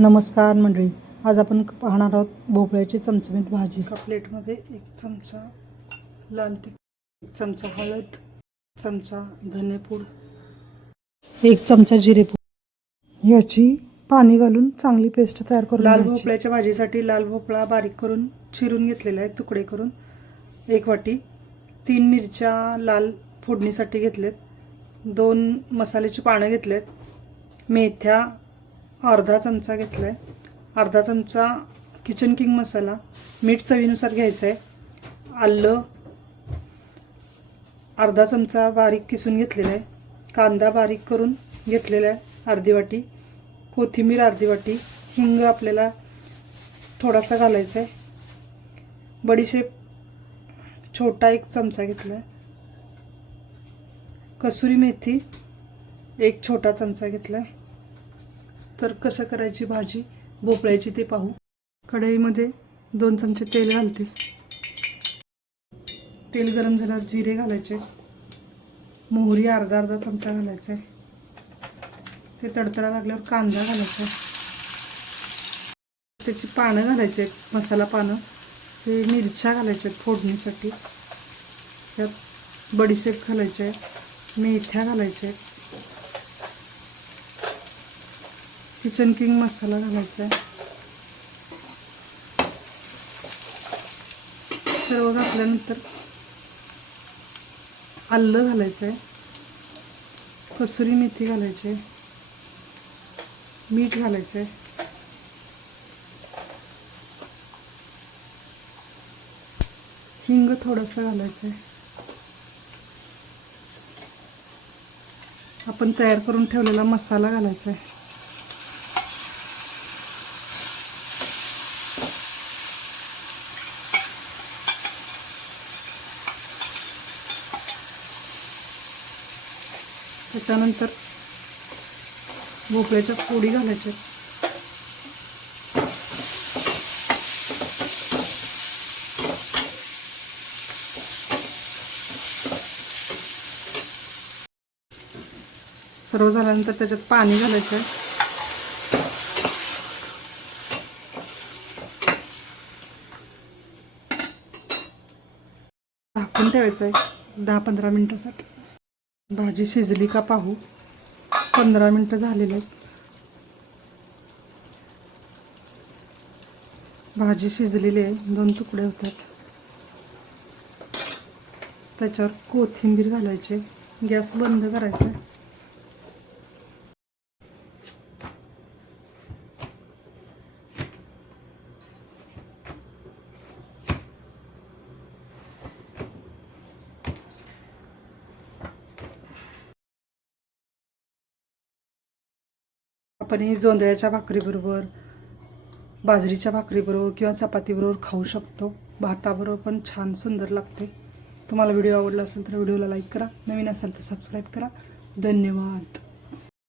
नमस्कार मंडळी. आज आपण पाहणार आहोत भोपळ्याची चमचमीत भाजी. एका प्लेटमध्ये एक चमचा लाल तिखट एक चमचा हळद चमचा धनेपूड एक चमचा जिरेपूड याची पाणी घालून चांगली पेस्ट तयार करून लाल भोपळ्याच्या भाजीसाठी लाल भोपळा बारीक करून चिरून घेतलेला आहे तुकडे करून. एक वाटी तीन मिरच्या लाल फोडणीसाठी घेतलेत. दोन मसाल्याची पानं घेतलेत. मेथ्या अर्धा चमचा घेतला आहे अर्धा चमचा किचन किंग मसाला मीठ चवीनुसार घ्यायचं आहे आलं अर्धा चमचा बारीक किसून घेतलेला आहे कांदा बारीक करून घेतलेला आहे अर्धी वाटी. कोथिंबीर अर्धी वाटी. हिंग आपल्याला थोडासा घालायचा आहे बडीशेप छोटा एक चमचा घेतला आहे कसुरी मेथी एक छोटा चमचा घेतला आहे तर कसं करायची भाजी? भोपळ्याची ते पाहू. कढईमध्ये दोन चमचे तेल घालते. तेल गरम झाल्यावर जिरे घालायचे. मोहरी अर्धा अर्धा चमचा घालायचा आहे. ते तडतडा लागल्यावर कांदा घालायचा त्याची पानं घालायची आहेत. मसाला पानं. ते मिरच्या घालायच्या आहेत फोडणीसाठी. त्यात बडीशेप घालायचे आहे. मेथ्या घालायच्या आहेत. किचन किंग मसाला घालायचा आहे. सर्व घातल्यानंतर आलं घालायचं आहे. कसुरी मेथी घालायची आहे. मीठ घालायचं आहे. हिंग थोडंसं घालायचं आहे. आपण तयार करून ठेवलेला मसाला घालायचा आहे. त्याच्यानंतर भोपळ्याच्या फोडी घालायच्या. सर्व झाल्यानंतर त्याच्यात पाणी घालायचं आहे झाकून ठेवायचं आहे दहा पंधरा मिनटासाठी. भाजी शिजली का पाहू. पंधरा मिनटं झालेले आहेत. भाजी शिजलेली आहे. दोन तुकडे होतात. त्याच्यावर कोथिंबीर घालायचे. गॅस बंद करायचा आपण हे जोंधळ्याच्या भाकरीबरोबर बाजरीच्या भाकरीबरोबर किंवा चपातीबरोबर खाऊ शकतो. भाताबरोबर पण छान सुंदर लागते. तुम्हाला व्हिडिओ आवडला असेल तर व्हिडिओला लाईक करा. नवीन असेल तर सबस्क्राईब करा. धन्यवाद.